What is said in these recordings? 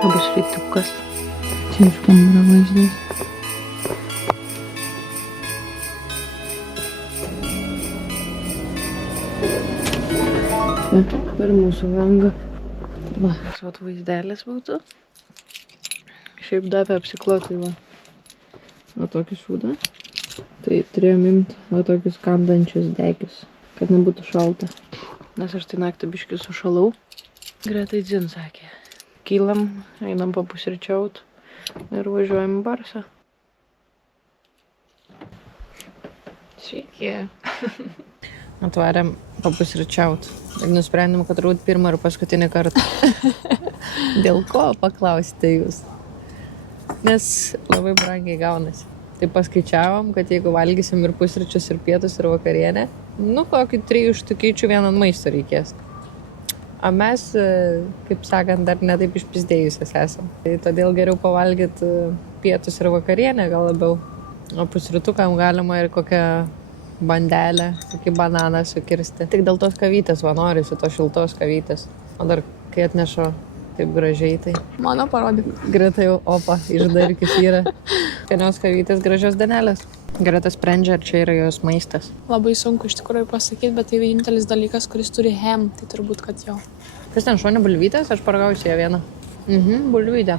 Labas rytukas. Čia iš kamera vaizdas. Čia per mūsų langą. Va, vat vaizdelis būtų. Šiaip davė apsikloti, va. Va tokį šūdą. Tai turėjom imti va tokius kandančius degius, kad nebūtų šalta. Nes aš tai naktį biškį sušalau. Gretai dzin sakė. Kylam, einam papusryčiaut ir važiuojam į Barsą. Sveiki. Atvarėm papusryčiaut. Ir nusprendėm, kad turbūt pirmą ir paskutinį kartą. Dėl ko paklausite jūs? Nes labai brangiai gaunasi. Tai paskaičiavom, kad jeigu valgysim ir pusryčius, ir pietus, ir vakarienę, nu kokį 3 štukyčių vien ant maisto reikės. O mes, kaip sakant, dar netaip išpizdėjusios esam. Tai todėl geriau pavalgyti pietus ir vakarienę gal labiau. O pusrytukam galima ir kokią bandelę, kokį bananą sukirsti. Tik dėl tos kavytės, va norisi, tos šiltos kavytės. O dar kai atneša taip gražiai, tai... Mano parodyk. Greta jau, opa, išdarkis yra. Skanios kavytės, gražios danelės. Greta sprendžia, ar čia yra jos maistas. Labai sunku iš tikrųjų pasakyti, bet tai vienintelis dalykas, kuris turi hem, tai turbūt, kad jo. Kas ten šonė bulvytės? Aš paragausiu ją vieną. Bulvytę.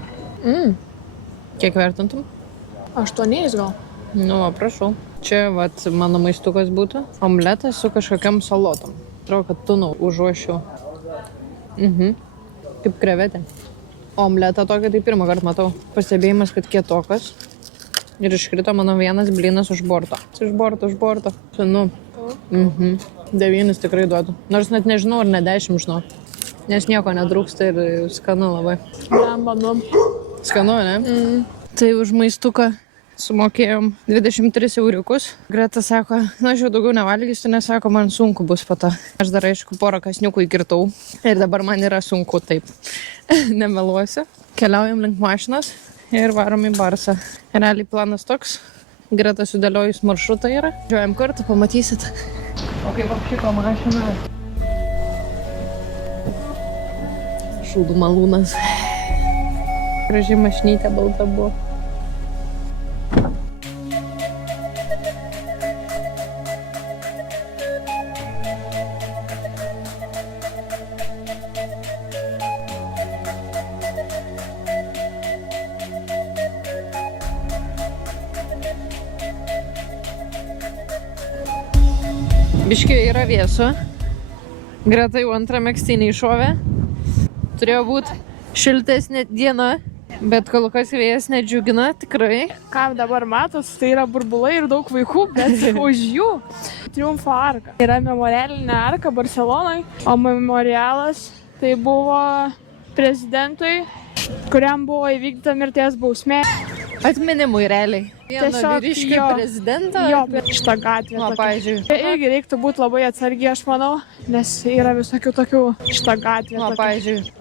Kiek vertintum? 8 gal. Nu, va, prašau. Čia, vat, mano maistukas būtų. Omletas su kažkokiam salotom. Atrodo, kad tunų užuošiu. Kaip krevetė. Omletą tokį tai pirmą kartą matau. Pastebėjimas, kad kietokas. Ir iškrito mano vienas blynas už borto. Iš borto. Senu. 9 tikrai duotų. Nors net nežinau, ar ne 10 žinau. Nes nieko netrūksta ir skanu labai. Banu. Skanu, ne? Tai už maistuką sumokėjom 23 euriukus. Greta sako, na aš jau daugiau nevalgysiu, nes sako, man sunku bus po to. Aš dar aišku porą kasniukų įkirtau. Ir dabar man yra sunku taip. Nemeluosiu. Keliaujam link mašinos ir varom į Barsą. Realiai planas toks. Greta sudėliojus maršrutą yra. Žiūrėjom kartą, pamatysit. O kaip apšiko mašina. Šūdų malūnas. Gražiai mašinytė balta buvo. Biški yra vėsu. Greta jau antrą megztinį iššovė. Turėjo būti šiltesnė diena, bet kol kas vėjas nedžiugina, tikrai. Ką dabar matos, tai yra burbulai ir daug vaikų, bet už jų Triumfo arka. Yra memorialinė arka Barselonai, o memorialas tai buvo prezidentui, kuriam buvo įvykdyta mirties bausmė. Atminimui realiai. Vieno vyriškio prezidento. Jo, šitą gatvę. Nu, pavyzdžiui. Irgi reiktų būti labai atsargiai, aš manau, nes yra visokių tokių šitą gatvę. Nu, pavyzdžiui.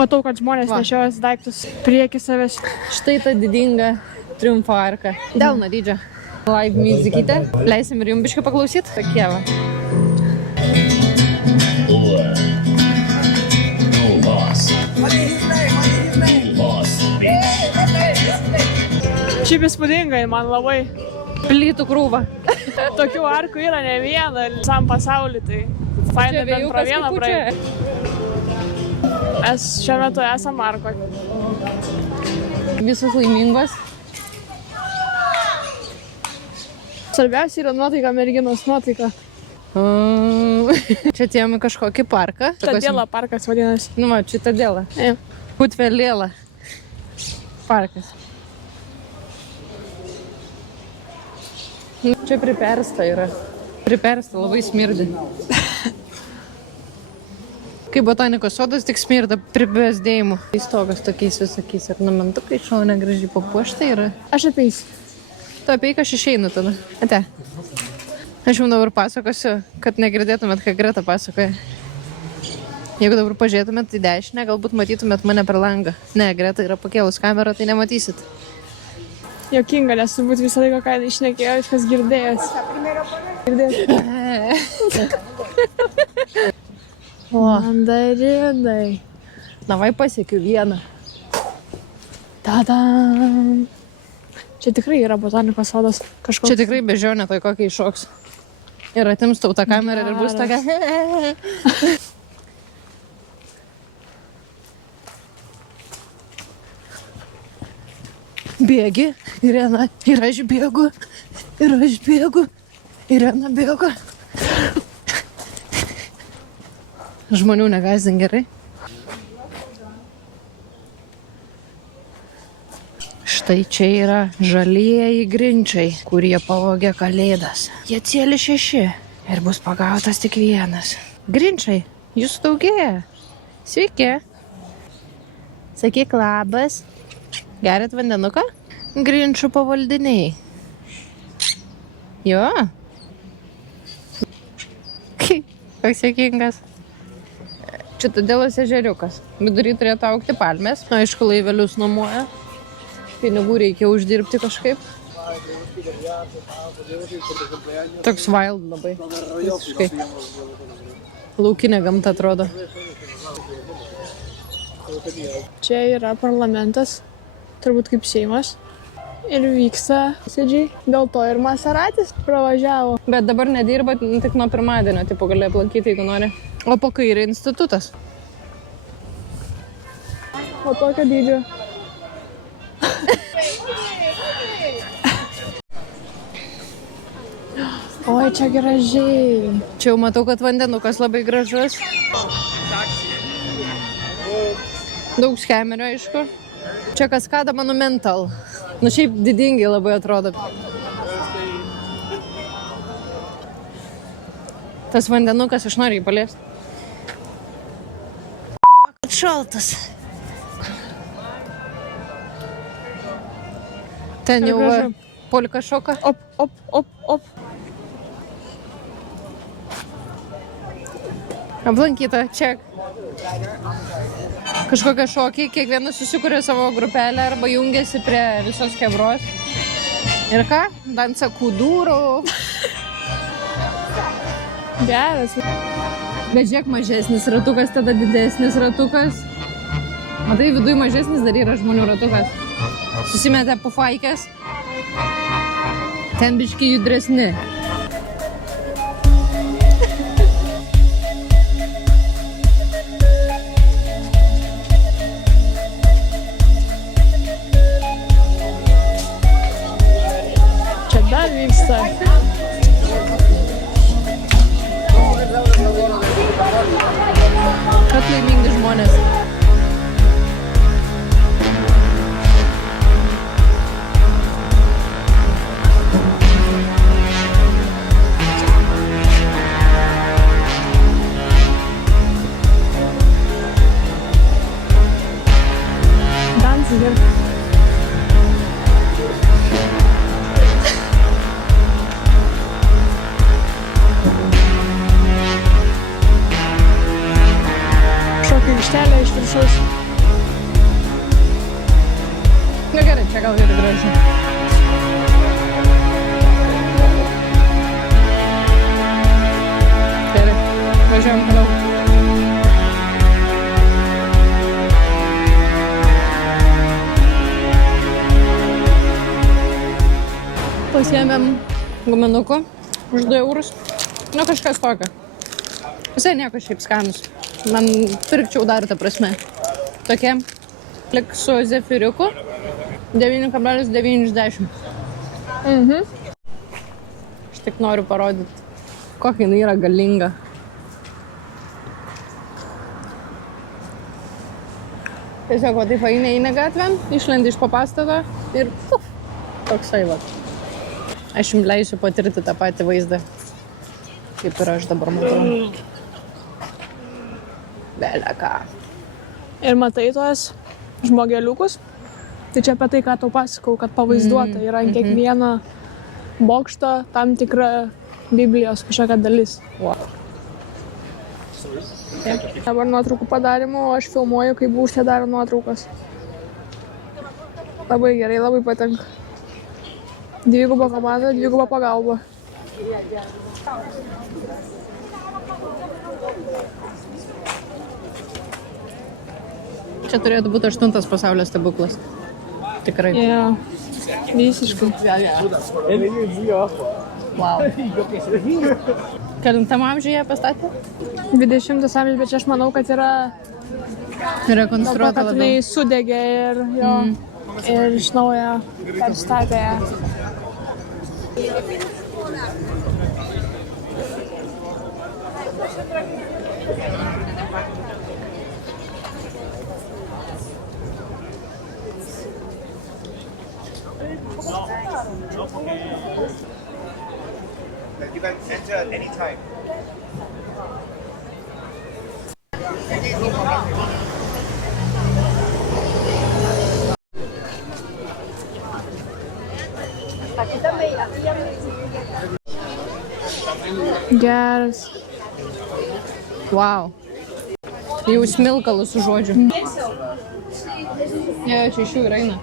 Matau, kad žmonės nešiojasi daiktus prieki savęs. Štai ta didinga Triumfo arka. Delno dydžio. Live muzikytė. Leisim ir jums biškį paklausyt. Tokie va. Šiaip įspūdingai, man labai. Plytų krūva. Tokių arkų yra ne viena visam pasauly, tai fainai bent pro vieną praeiti. Mes šiuo metu esam arkoje. Visus laimingos. Svarbiausia yra nuotaika, merginos nuotaika. Čia atėjom į kažkokį parką. Tadėla parkas vadinasi. Nu, va, čia Tadėla. Putvelėla parkas. Čia pripersta yra. Pripersta, labai smirdi. Kaip botanikos sodas, tik smirda pribesdėjimų. Stogas tokiais visokiais ornamentukai šaunė gražiai papuošta yra. Aš apeisiu. Tu apeik, aš išeinu tada. Ate. Aš jums dabar pasakosiu, kad negirdėtumėt, ką Greta pasakoja. Jeigu dabar pažiūrėtumėt į dešinę, galbūt matytumėt mane per langą. Ne, Greta yra pakėlus kamerą, tai nematysit. Jokinga, nes turbūt visą laiką, ką išnekėjo, viskas girdėjęs. O. Mandarinai. Na, vai pasiekiu vieną. Tadam. Čia tikrai yra botanikos sodas kažkoks. Čia tikrai bežionė, tai kokia iššoks. Ir atims tau tą kamerą ir bus tokia. Bėgi, Irena, ir aš bėgu, Irena bėga. Žmonių negąsdink gerai. Štai čia yra žalieji grinčiai, kurie pavogė kalėdas. Jie cėlė 6 ir bus pagautas tik 1. Grinčiai, jūs daugėja. Sveiki. Sakyk labas. Gerit vandenuką? Grinčių pavaldiniai. Jo. Koks sėkingas. Čia todėlas ežeriukas. Vidury turėtų augti palmės. Aišku, laivelius nuomoja. Pinigų reikia uždirbti kažkaip. Toks wild labai. Visiškai. Laukinė gamta atrodo. Čia yra parlamentas, turbūt kaip Seimas. Ir vyksta sėdžiai. Dėl to ir Maseratis pravažiavo. Bet dabar nedirba tik nuo pirmadienio, tipo gali aplankyti, jeigu nori. O po kairė institutas. O tokio dydžio. Oi, čia gražiai. Čia jau matau, kad vandenukas labai gražus. Daug skemerio, aišku. Čia kaskada monumental. Nu šiaip didingai labai atrodo. Tas vandenukas, aš noriu jį paliesti. Šaltas. Ten jau polka šoka. Op, op, op, op. Aplankyta, čia. Kažkokie šokiai, kiekvienas susikuria savo grupelę arba jungiasi prie visos kebros. Ir ką? Dansa kudūrų. Geras. Bet žiūrėk, mažesnis ratukas, tada didesnis ratukas. Matai, viduj mažesnis dar yra žmonių ratukas. Susimetė pufaikės. Ten biški judresni. Čia dar vyksta. Kad laimingi žmonės. Danziger. Šokio aikštelė iš viršaus. Na gerai, čia gal ir gražu. Gerai, važiuojam toliau. Pasiėmėm guminukų už 2 eurus. Nu, kažkas tokio. Visai nieko šiaip skanus. Man pirkčiau dar, ta prasme. Tokie, lik su zefiriuku, 9,9 iš 10. Aš tik noriu parodyti, kokia jinai yra galinga. Tiesiog, va taip eini gatvėn, išlendi iš papastato ir puf, toksai va. Aš jums leisiu patirti tą patį vaizdą, kaip ir aš dabar matau. Beleka. Ir matai tuos žmogeliukus. Tai čia apie tai, ką tau pasakau, kad pavaizduota yra ant kiekvieno bokšto tam tikra Biblijos kažkokia dalis. Wow. Dabar nuotraukų padarimo, aš filmuoju, kaip būštė daro nuotraukas. Labai gerai, labai patinka. Dviguba komanda, dviguba pagalba. Čia turėtų būti 8 pasaulio stebuklas. Tikrai. Jo, visiškai. Wow. Kelintam amžiuje pastatė? 20 amžius, bet čia aš manau, kad yra dėl to, Rekonstruota kad jinai sudegė ir jo, ir iš naujo perstatė ją. You can enter at any time. Geras. Wow. Jau smilkalus su žodžiu. Ne, čia iš jų ir eina.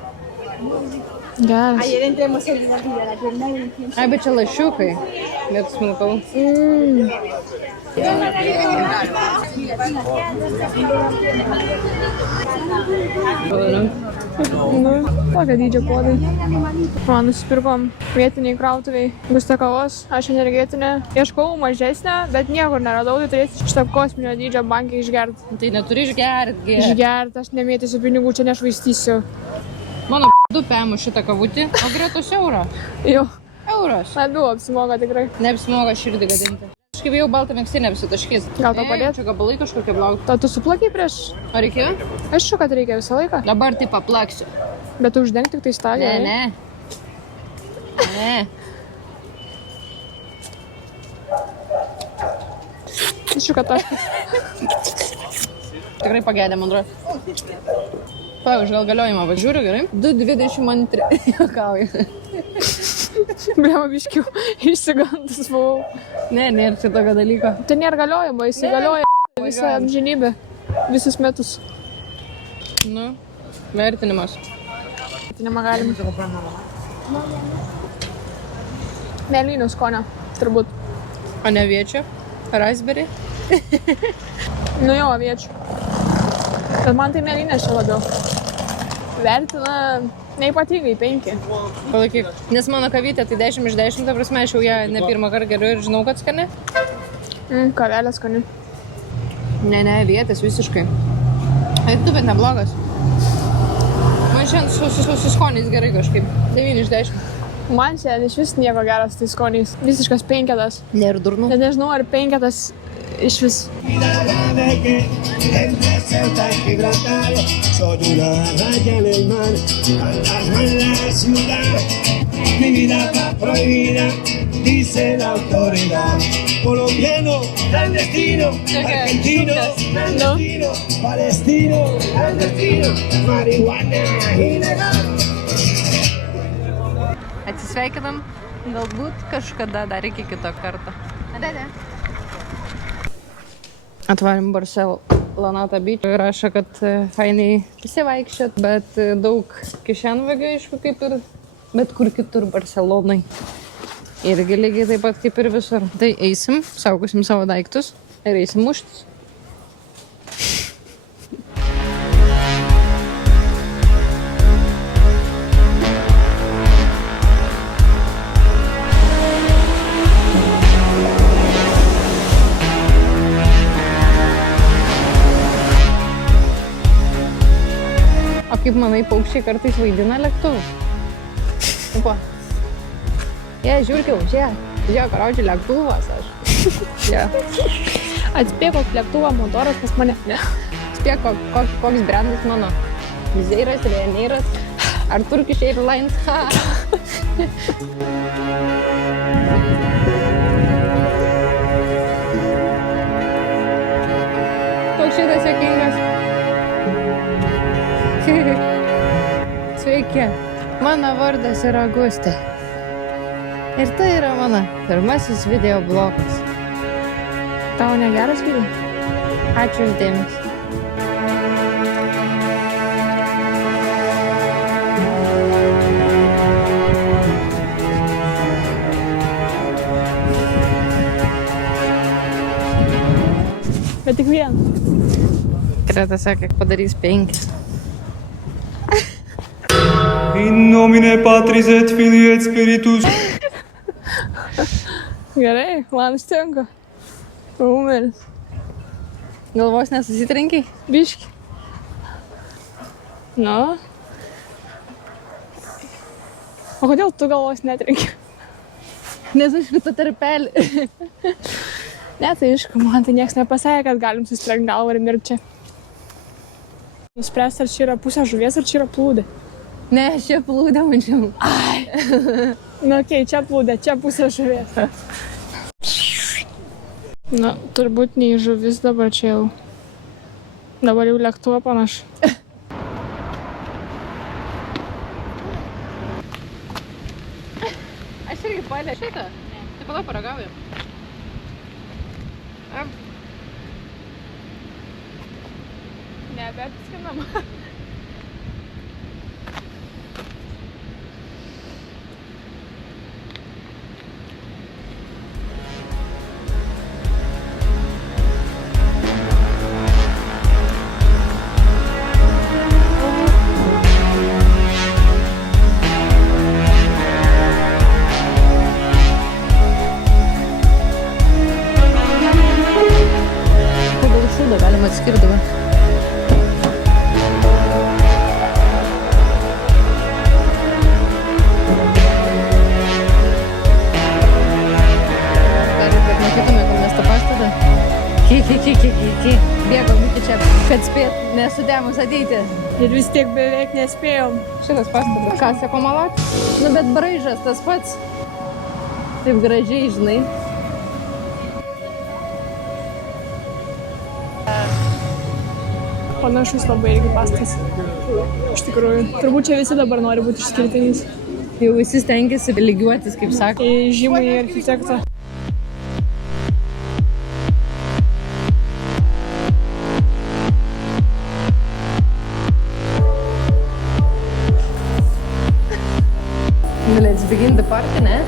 Geras. Ayer entremos en la vida, la tienda y dijimos, Ai, bet čia lašiukai. Bet smilkalų. Nu, tokio dydžio puodai. Man nusipirkom vietiniai krautuviai gusta kavos, aš energetinę. Ieškau mažesnę, bet niekur neradau, tai turėsiu šitą kosminio dydžio bankę išgerti. Tai neturi išgerti. Išgerti, aš nemėtysiu pinigų, čia nešvaistysiu. Mano du pėmų šitą kavutį, o gretos eurą. Jo, Euras. labiau apsimoka tikrai. Neapsimoga širdį gadinti. Kažkaip jau baltą mėgsinę apsitaškys. Gal tau padėt? Čia gabalai kažkokie blauk. O tu suplakai prieš? Ar reikėjo? Aišku, kad reikia visą laiką. Dabar tai paplaksiu. Bet tu uždenk tik tai stalį. Ne. Ne. Aišku, kad aš. Tikrai pagėdė, man atrodo. Palauk, gal galiojimą važiuoju, gerai? 2,22. Jokauju. Blema biškių išsigandus buvau. Ne, nėra čia tokio dalyko. Tai nėra galiojimo, jis įgalioja visą amžinybę. Visus metus. Nu, vertinimas. Tai nemagalim. Mėlynių skonio, turbūt. O ne aviečio? Raspberry? Nu jo, aviečių. Bet man tai mėlynės čia labiau. Vertina neypatingai 5. Palaikyk. Nes mano kavytė tai 10 iš 10, ta prasme, aš jau ją ne pirmą kartą geriu ir žinau, kad skani. Kavelė skani. Ne, avietės visiškai. Ir tu, bet neblogas. Man šiandien su skoniais gerai kažkaip. 9 iš 10. Man šiandien iš vis nieko geras tai skonys. Visiškas 5. Nėra durnų. Net nežinau, ar 5 iš vis. Entre Ceuta y Gibraltar, soy una raya en el mar, fantasma en la ciudad, mi vida está prohibida, dice la autoridad. Colombiano, clandestino, argentino, clandestino, palestino, clandestino, marihuana ilegal. Atsisveikinam. Galbūt kažkada dar iki kito karto. Ade. Atvarėm Barcelonatą beach. Rašo, kad fainai pasivaikščiot, bet daug kišenvagių aišku kaip ir bet kur kitur Barcelonai. Irgi lygiai taip pat kaip ir visur. Tai eisim, saugosim savo daiktus ir eisim muštis. O kaip manai, paukščiai kartais vaidina lėktuvų? Tipo. Žiūrkiau, žiūrėjau, karaučiu lėktuvas aš. Atspėk, koks lėktuvo motoras pas mane. Spėk, koks brandas mano. Vizeiras, Ryanair'as ar Turkish Airlines. Toks šitas juokingas. Sveiki, mano vardas yra Gustė. Ir tai yra mano pirmasis video blogas. Tau negeras video? Ačiū už dėmesį. Bet tik vieną. Greta sakė, padarys 5. nomine Patris et Filii et Spiritus. Gerai, man užtenka. Numeris. Galvos nesusitrenkiai? Biški. Nu. O kodėl tu galvos netrenki? Nes aš šitą tarpelį. Ne, tai aišku, man tai nieks nepasakė, kad galim susitrenkt galvą ir mirkt čia. Nuspręsti, ar čia yra pusė žuvies, ar čia yra plūdė. Ne, aš čia plūdę mačiau. Nu, okei, čia plūdė, čia pusė žuvies. Na, turbūt nei žuvis dabar čia jau. Dabar jau lėktuvo panašu. Aš irgi palė šitą. Tai pala paragaujam. Nebeapskinam. Pagal šūdą galima atskirti dabar. Bėgom iki čia, kad spėt nesudemus ateiti. Ir vis tiek beveik nespėjom. Šitas pastatas. Ką, sako malat? Nu, bet braižas tas pats. Taip gražiai, žinai. Panašus labai irgi pastas. Iš tikrųjų. Turbūt čia visi dabar nori būti išskirtiniais. Jau visi stengiasi lygiuotis, kaip sako. Į žymųjį architektą. Let's begin the party, ne?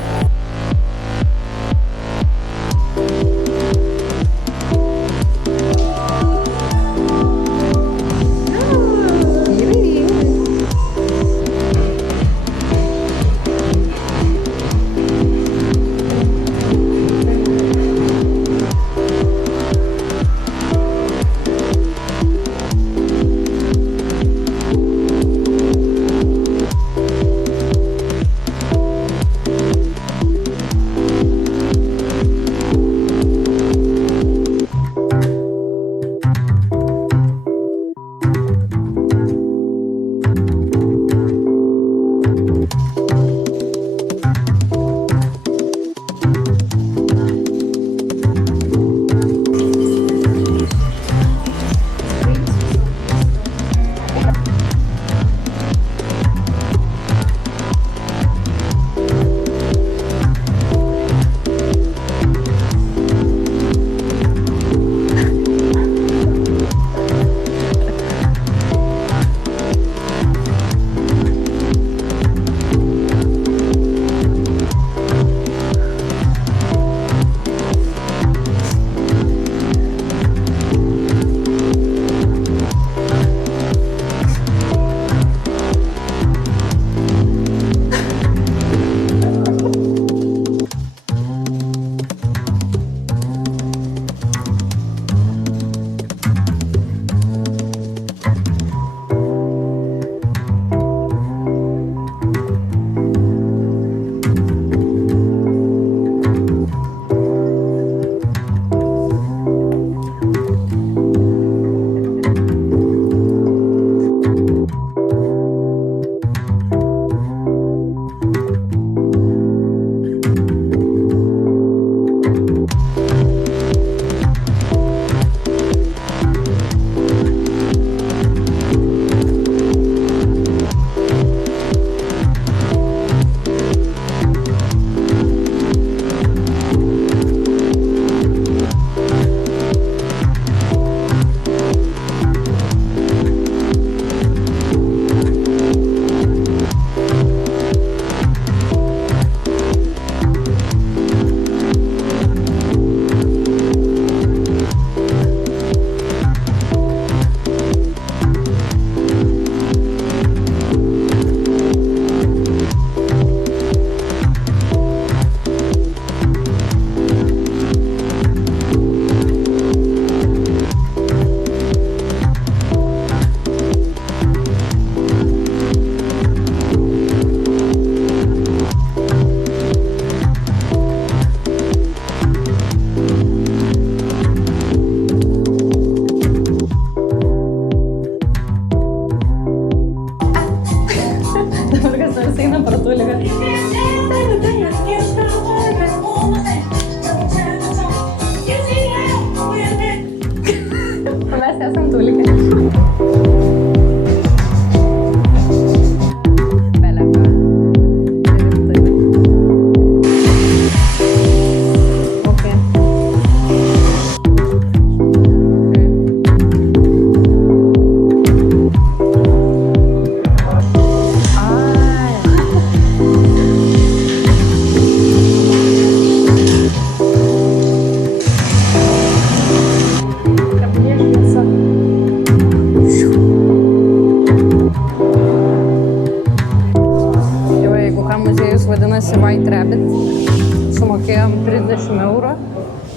Mes esam tulikai. Beleka. Okay. Jau jeigu ką muziejus vadinasi White Rabbit, sumokėjom 30 eurų,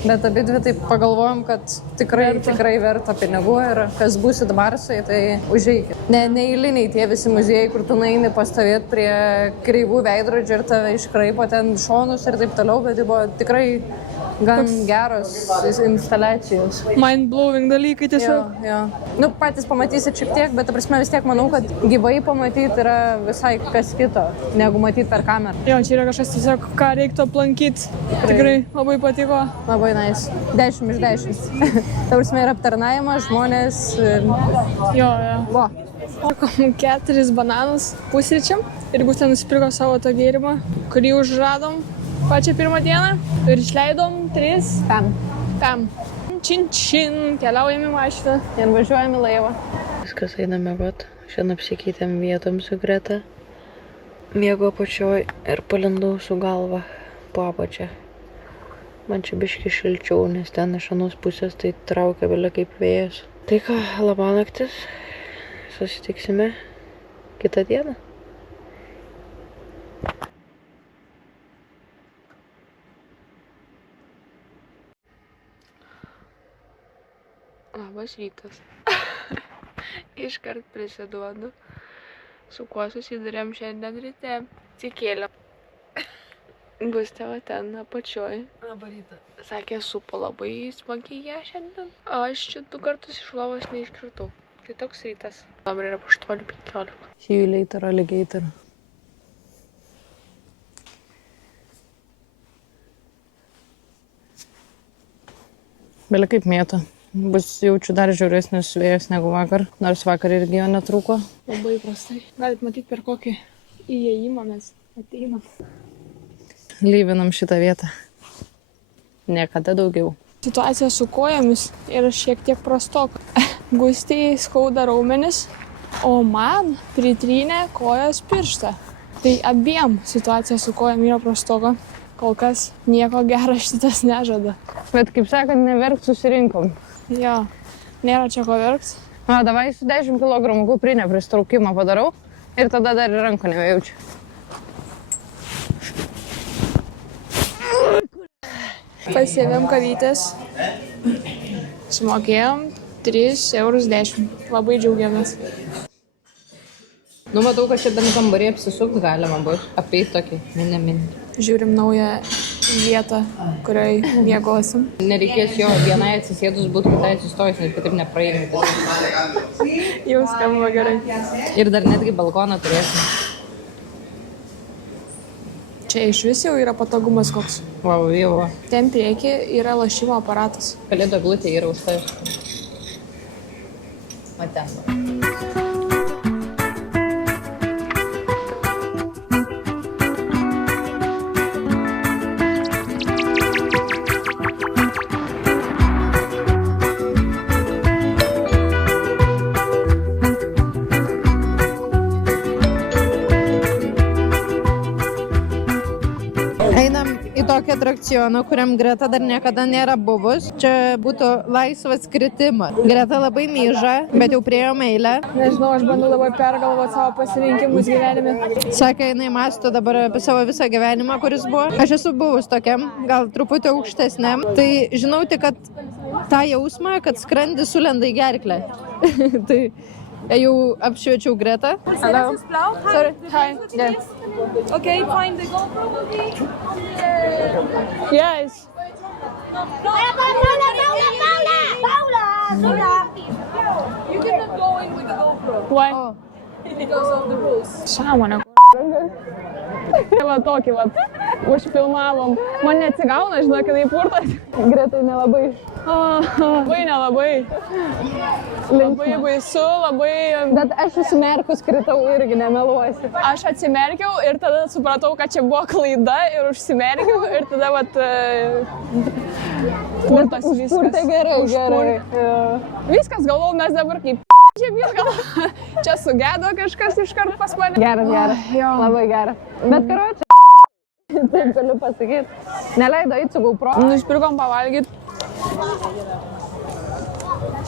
bet abi dvi taip pagalvojom, kad tikrai verta pinigų ir kas būsit Barsai, tai užeikit. Neeiliniai tie visi muziejai, kur tu nueini pastovėti prie kreivų veidrodžių ir tave iškraipo ten šonus ir taip toliau, bet tai buvo tikrai gan geros instaliacijos. Mind-blowing dalykai tiesiog. Jo. Nu, patys pamatysit šiek tiek, bet ta prasme vis tiek manau, kad gyvai pamatyti yra visai kas kito, negu matyti per kamerą. Jo, čia yra kažkas tiesiog, ką reiktų aplankyti. Tikrai labai patiko. Labai nice. 10 iš 10. Ta prasme yra aptarnavimas, žmonės. Jo. Vo. Pirkom 4 bananus pusryčiam ir Gustė nusipirko savo tą gėrimą, kurį užradom pačią pirmą dieną ir išleidom 3. Pam. Čin, keliaujame į mašiną. Ir važiuojame į laivą. Viskas einame vat. Šiandien apsikeitėm vietom su Greta. Miego apačioj ir palindau su galva po apačią. Man čia biški šilčiau, nes ten iš anos pusės tai traukia vėlia kaip vėjas. Tai ką, labanaktis. Susitiksime kitą dieną. Labas rytas. Iškart prisiduodu, su kuo susidurėm šiandien ryte. Atsikėlėm. Gustė va ten apačioj. Labą rytą. Sakė, supo labai smagiai ją šiandien. Aš čia 2 kartus iš lovos neiškritau. Tai toks rytas. Dabar yra 8:15. See you later, alligator. Belia kaip mėta. Bus jaučiu dar žiauresnis vėjas negu vakar, nors vakar irgi jo netrūko. Labai prastai. Galit matyti, per kokį įėjimą mes ateinam. Lyvinam šitą vietą. Niekada daugiau. Situacija su kojomis yra šiek tiek prastoka. Gustei skauda raumenis, o man pritrynė kojos pirštą. Tai abiem situacija su kojom yra prastoka. Kol kas nieko gero šitas nežada. Bet kaip sakant, neverk susirinkom. Jo, nėra čia ko verkt. Na, davai su 10 kg kuprinę pristraukimą padarau ir tada dar ir rankų nebejaučiu. Pasiėmėm kavytės. Sumokėjom 3,10 eurų. Labai džiaugiamės. Nu, matau, kad čia bent kambarį apsisukt galima bus. Apeit tokį mini. Žiūrim naują vietą, kurioje miegosim. Nereikės jo vienai atsisėdus būtų kitai atsistojus, nes kitaip nepraeini. Jau skamba gerai. Ir dar netgi balkoną turėsim. Čia iš vis jau yra patogumas koks. Vau, jau. Ten prieki yra lošimo aparatas. Kalėdų eglutė yra už tai. O ten. Einam į tokį atrakcioną, kuriam Greta dar niekada nėra buvus. Čia būtų laisvas kritimas. Greta labai myža, bet jau priėjome eilę. Nežinau, aš bandau dabar pergalvoti savo pasirinkimus gyvenime. Sakė, jinai mąsto dabar apie savo visą gyvenimą, kuris buvo. Aš esu buvus tokiam, gal truputį aukštesniam. Tai žinau tik, kad tą jausmą, kad skrandis sulenda į gerklę. Tai jau apšviečiau Gretą. Hello. Sorry. Hi. Yeah. Okay, find the GoPro movie. Yes. Paula! You cannot go in with the GoPro. Why? Oh. Because of the rules. Sąmonė. Tai va tokį va, užfilmavom. Man neatsigauna, žinok, kad įpurtas. Gretai nelabai. Labai nelabai. Labai baisu, labai... Bet aš užsimerkus kritau irgi, nemeluosi. Aš atsimerkiau ir tada supratau, kad čia buvo klaida ir užsimerkiau ir tada vat... Purtas viskas. Užpurtai gerai. Viskas, galvojau, mes dabar kaip žemės gal. Čia sugedo kažkas iškart pas mane. Geras. Jo. Labai geras. Bet karočią, taip galiu pasakyti. Neleido eiti su GoPro. Nusipirkom pavalgyti.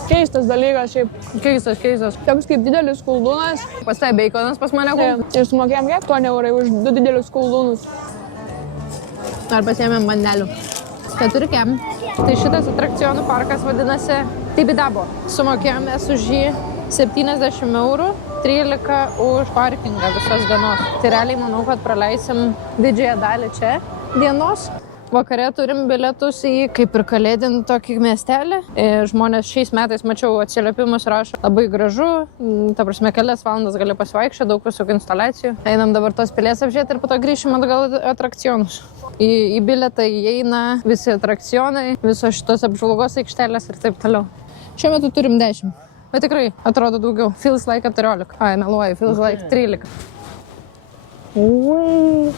Keistas dalykas šiaip. Keistas. Toks kaip didelis koldūnas. Pas tai beikonas pas mane Tai, ir sumokėjom kiek? 8 eurai už 2 didelius koldūnus. Ar pasiėmėm bandelių. 4 kem. Tai šitas atrakcionų parkas vadinasi Tibidabo. Sumokėjome už jį 70 eurų, 13 už parkingą visos dienos. Tai realiai manau, kad praleisim didžiąją dalį čia dienos. Vakare turim bilietus į kaip ir kalėdinį tokį miestelį. Žmonės šiais metais, mačiau, atsiliepimus rašo labai gražu. Ta prasme, kelias valandas gali pasivaikščioti, daug visokių instaliacijų. Einam dabar tos pilies apžiūrėti ir po to grįšim atgal atrakcionus. Į bilietą įeina visi atrakcionai, visos šitos apžvalgos aikštelės ir taip toliau. Šiuo metu turim 10. Bet tikrai atrodo daugiau. Feels like 14. Ai, meluoju, feels like 13. Ui.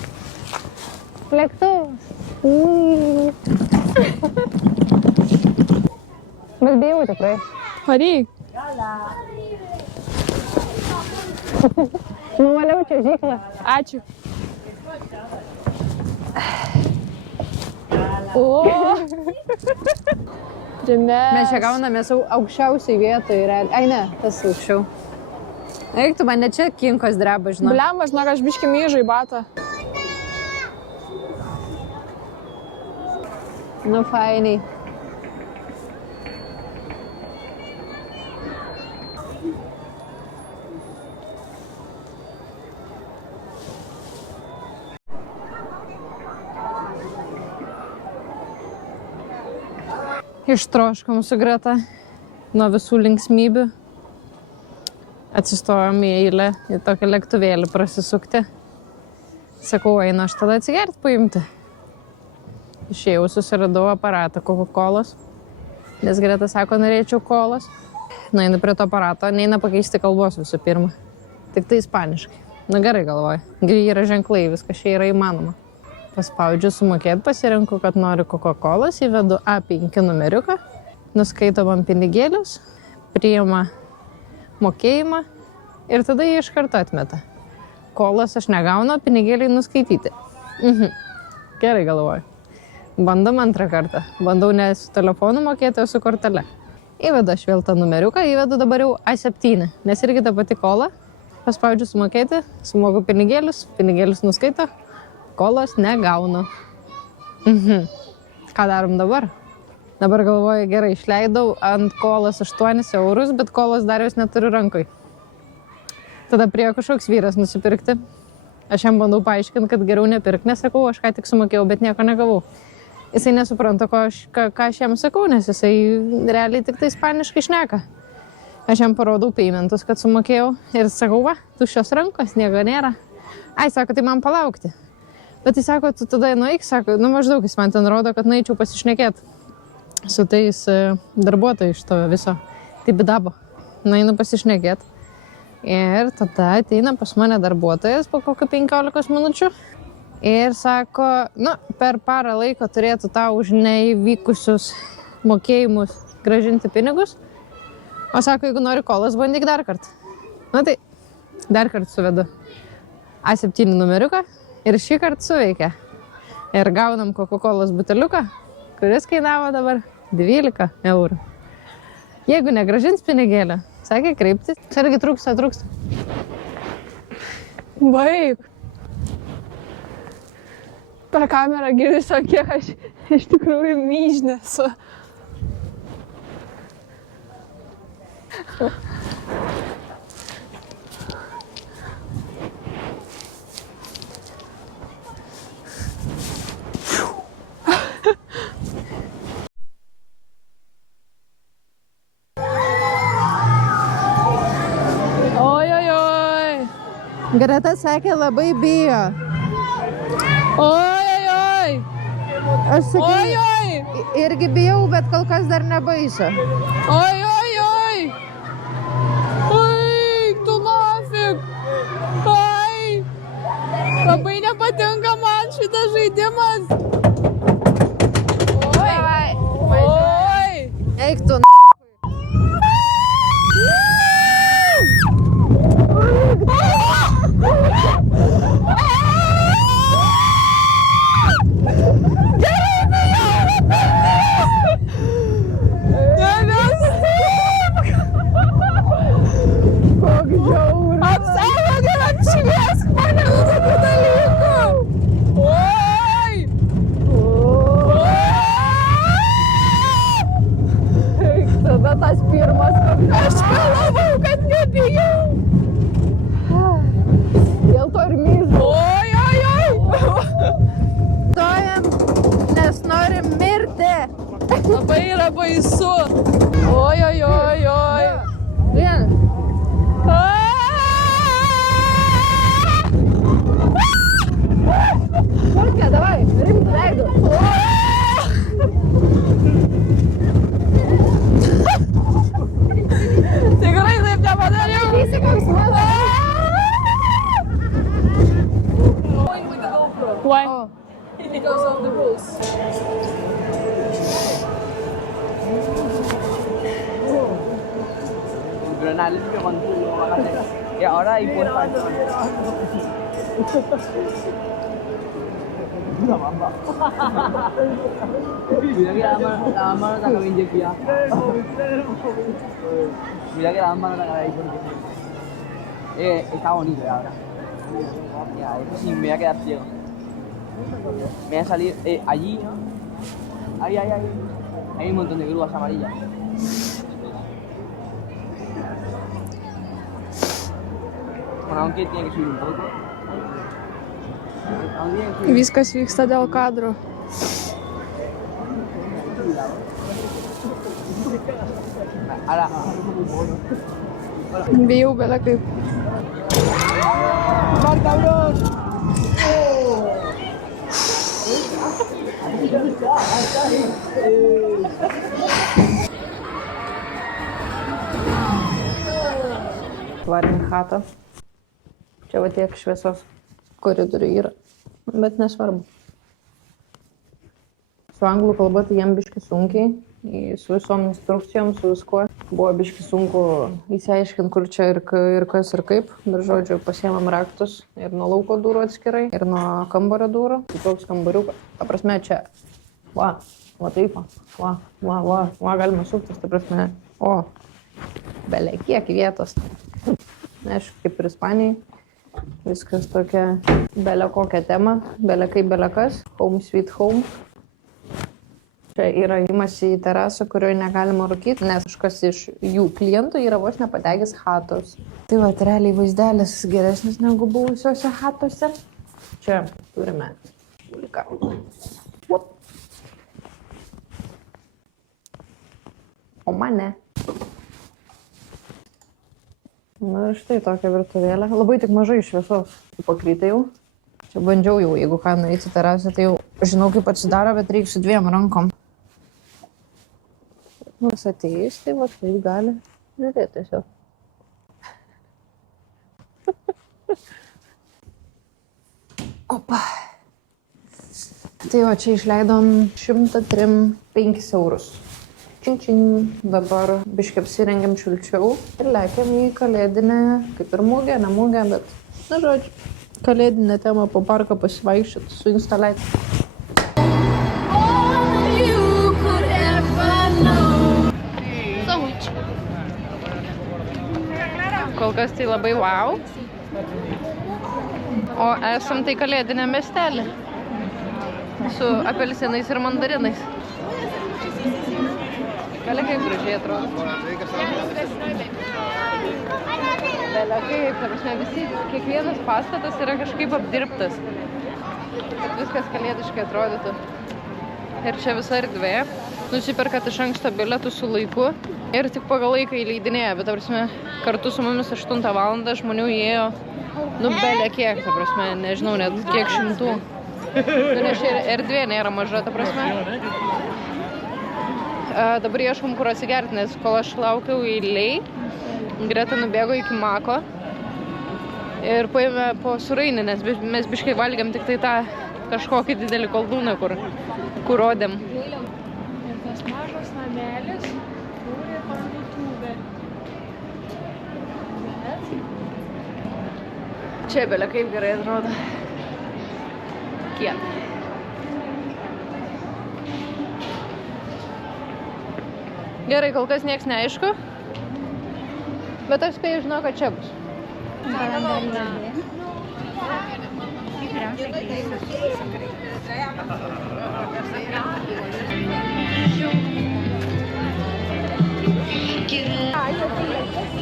Lėktuvas. Bet bijau tikrai. Varyk. Numaliau čia žiklą. Ačiū. O, Mes čia gaunamės aukščiausiai vietoje. Ai ne, tas aukščiau. Eik tu, mane čia kinkos dreba, žinau. Bliambas, žinok, aš biškį myžu į batą. Nu, fainiai. Ištroškom su Greta nuo visų linksmybių. Atsistojom į eilę į tokį lėktuvėlį prasisukti. Sakau, einu aš tada atsigerti paimti. Išėjau, susiradau aparatą Coca-Colos, nes Greta sako, norėčiau kolos. Nueinu prie to aparato, neina pakeisti kalbos visų pirma. Tik tai ispaniškai. Na gerai galvoju, yra ženklai, viskas čia yra įmanoma. Paspaudžiu sumokėti, pasirenku, kad noriu Coca-Colos, įvedu A5 numeriuką, nuskaito man pinigėlius, priima mokėjimą ir tada jį iš karto atmeta. Kolos aš negaunu, pinigėliai nuskaityti. Gerai galvoju. Bandom antrą kartą. Bandau ne su telefonu mokėti, o su kortele. Įvedu aš vėl tą numeriuką, įvedu dabar jau A7, nes irgi ta pati kola. Paspaudžiu sumokėti, sumoku pinigėlius, pinigėlius nuskaito, kolos negaunu. Ką darom dabar? Dabar galvoju, gerai, išleidau ant kolos 8 eurus, bet kolos dar jos neturiu rankoj. Tada prie kažkoks vyras nusipirkti. Aš jam bandau paaiškinti, kad geriau nepirk, nesakau, aš ką tik sumokėjau, bet nieko negavau. Jisai nesupranta, ką aš jam sakau, nes jisai realiai tik tai ispaniškai šneka. Aš jam parodau paymentus, kad sumokėjau ir sakau, va, tuščios rankos, nieko nėra. Ai, sako, tai man palaukti. Bet jis sako, tu tada nueik, sako, nu maždaug jis man ten rodo, kad nueičiau pasišnekėti su tais darbuotojais iš to viso Tibidabo. Nueinu pasišnekėti. Ir tada ateina pas mane darbuotojas po kokio 15 minučių ir sako, nu, per parą laiko turėtų tau už neįvykusius mokėjimus grąžinti pinigus. O sako, jeigu nori kolos, bandyk dar kartą. Na tai, dar kartą suvedu A7 numeriuką ir šį kartą suveikia. Ir gaunam Coca-Colos buteliuką, kuris kainavo dabar 12 eurų. Jeigu negrąžins pinigėlį, sakė kreiptis. Sargi trūksta. Baik. Per kamerą girdisi, kiek aš iš tikrųjų myžnė esu. Greta sakė, labai bijo. Oi, oi, oi. Aš Oi, oi. irgi bijau, bet kol kas dar nebaisu. Oi, oi, oi. Oi, tu nafik. Ai. Labai nepatinka man šitas žaidimas. Oi. Oi. Eik tu, Apsaugok ir apšviesk mane nuo tokių dalykų. Oi. tada tas pirmas. Aš galvojau, kad nebijau. Dėl to ir myžu. Oi, oi, oi. Stojam, nes norim mirti. Labai yra baisu. Oi, oi, oi, oi. Vien. Kurkia, davai, rimtų veidų. Tikrai taip nepadariau. Why? Because of the rules. Adrenalin con y ahora hay puesta mira que la mano está bien ya mira que la mano está está bonito ahora mira esto sí me voy a quedar ciego me voy a salir allí ahí hay un montón de grúas amarillas. Aunque tiene que subir un poco. Viskas vyksta dėl kadro. Ahora. Bijau belia kaip. ¡Mar, cabrón! Varim į chatą. Čia va tiek šviesos koridorių yra, bet nesvarbu. Su anglų kalba tai jiem biški sunkiai, su visom instrukcijom, su viskuo. Buvo biški sunku įsiaiškinti, kur čia ir kas ir kaip. Bet žodžiu, pasiėmam raktus ir nuo lauko durų atskirai, ir nuo kambario durų. Tai toks kambariukas. Ta prasme, čia, va taip, va, galima suktis, ta prasme, belia kiek vietos. Aišku, kaip ir Ispanijai. Viskas tokia belia kokia tema, belia kaip belia kas. Home sweet home. Čia yra įimas į terasą, kurioje negalima rūkyti, nes kažkas iš jų klientų yra vos nepadegęs chatos. Tai va, realiai vaizdelis geresnis negu buvusiuose chatose. Čia turime šuliką. O mane. Na ir štai tokia virtuvėlė. Labai tik mažai šviesos pakrytai jau. Čia bandžiau jau, jeigu ką nueiti į terasą, tai jau žinau, kaip atsidaro, bet reikia su 2 rankom. Nors ateis, tai va, taip gali žiūrėti tiesiog. Opa. Tai va, čia išleidom 103,5 eurus. Čin, dabar biškai apsirengiam šilčiau ir lekiam į kalėdinę, kaip ir mugę, ne mugę, bet, na žodžiu, kalėdinę temą po parką pasivaikščioti su instaliacija. Kol kas tai labai wow, o esam tai kalėdinė miestelė su apelsinais ir mandarinais. Belia kaip gražiai atrodo. Belia kaip, ta prasme, kiekvienas pastatas yra kažkaip apdirbtas, kad viskas kalėdiškai atrodytų. Ir čia visa erdvė. Nusiperkat iš anksto bilietus su laiku ir tik pagal laiką įleidinėja, bet ta prasme, kartu su mumis 8 valandą žmonių įėjo, belia kiek, ta prasme, nežinau, net kiek šimtų. Nes čia erdvė nėra maža, ta prasme. Dabar ieškom, kur atsigerti, nes kol aš laukiau eiliai, Greta nubėgo iki Mako ir paėmė po surainį, nes mes biškai valgiam tik tai tą kažkokį didelį koldūną, kur rodėm. Ir tas mažas namelis turi parduotuvę. Čia belia kaip gerai atrodo. Kiek. Gerai, kol kas nieks neaišku, bet aš spėju, žinau, kad čia bus.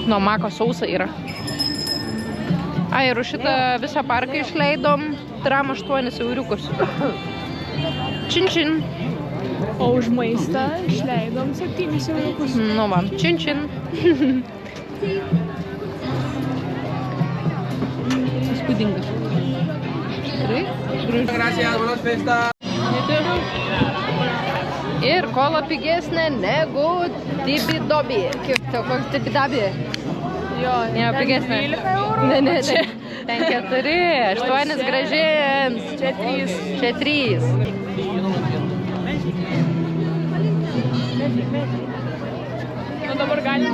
Nuo Mako sausa yra. Ir už šitą visą parką išleidom 8 euriukus. Čin čin. O už maistą išleidom 7 euriukus. Nu va, čin čin. Įspūdingas. Tikrai? Gracias, buenas fiestas. Ir kola pigesnė negu Dibidobi. Kiek tau, koks Dibidobi? Jo, Ne, pigesnė. 12 eurų. Ne, ten 4, 8 gražins. Čia 3. Čia 3. Nu dabar galim.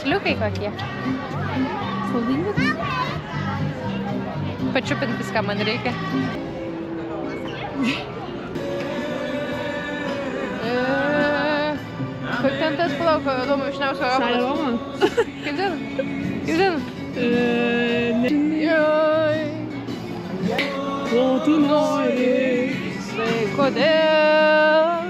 Sliukai kokie. Pačiupint viską man reikia. Kaip ten tas plauko, įdomu, išniausiu aplas. Saloma. Kaip ten? Kaip ten? Joj. Ko tu nori? Tai kodėl?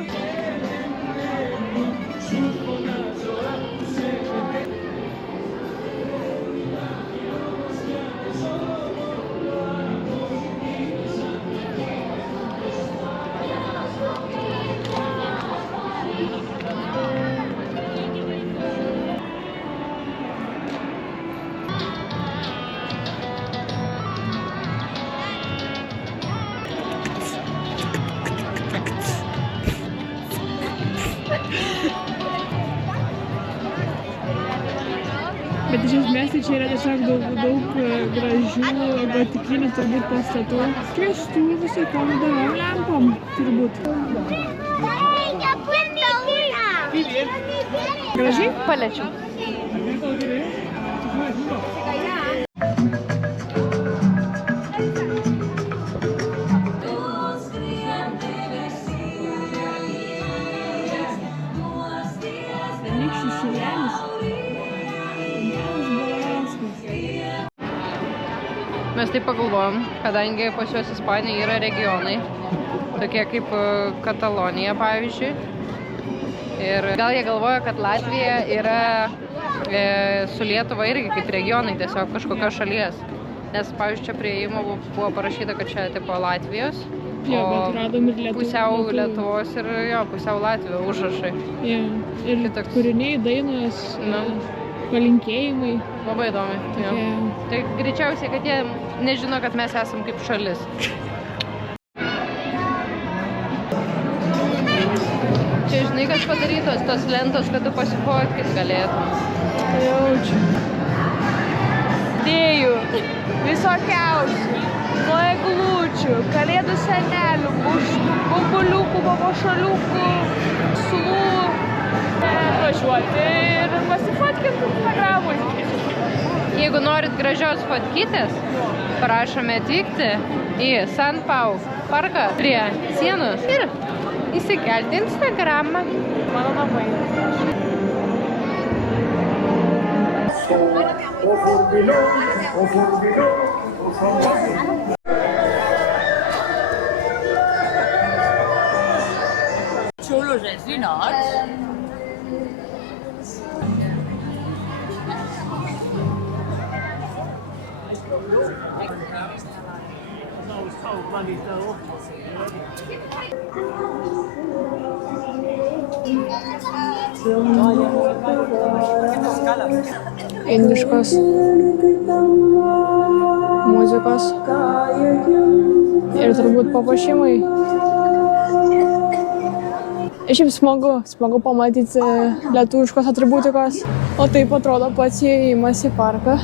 Bet iš esmės tai čia yra tiesiog daug gražių gotikinių turbūt pastatų. Šviestų visokiom įdomiom lempom turbūt. Gražiai? Paliečiau. Anykščių šilelis. Mes taip pagalvojom, kadangi pas juos Ispanija yra regionai, tokie kaip Katalonija, pavyzdžiui. Ir gal jie galvoja, kad Latvija yra su Lietuva irgi kaip regionai, tiesiog kažkokios šalies. Nes, pavyzdžiui, čia prie įėjimo buvo parašyta, kad čia tipo Latvijos, Jo, bet radom ir pusiau Lietuvos ir jo, pusiau Latvijos užrašai. Jo, ir Kitoks. kūriniai, dainos, Nu. palinkėjimai. Labai įdomi. Jo. Tai greičiausiai, kad jie nežino, kad mes esam kaip šalis. Čia žinai, kas padarytos, tos lentos, kad tu pasifotkint galėtum. Jaučiu. Dėjų, visokiausių, nuo eglučių, kalėdų senelių, bumbuliukų, papuošaliukų, sulų. Važiuoti ir pasifotkinti Instagramui. Jeigu norit gražios fotkytės, prašome atvykti į San Pau parką prie sienos ir įsikelti Instagramą. Mano namai. blusas i nots. Indiškos muzikos ir turbūt papuošimai. Ir šiaip smagu pamatyti lietuviškos atributikos. O taip atrodo pats įėjimas į parką.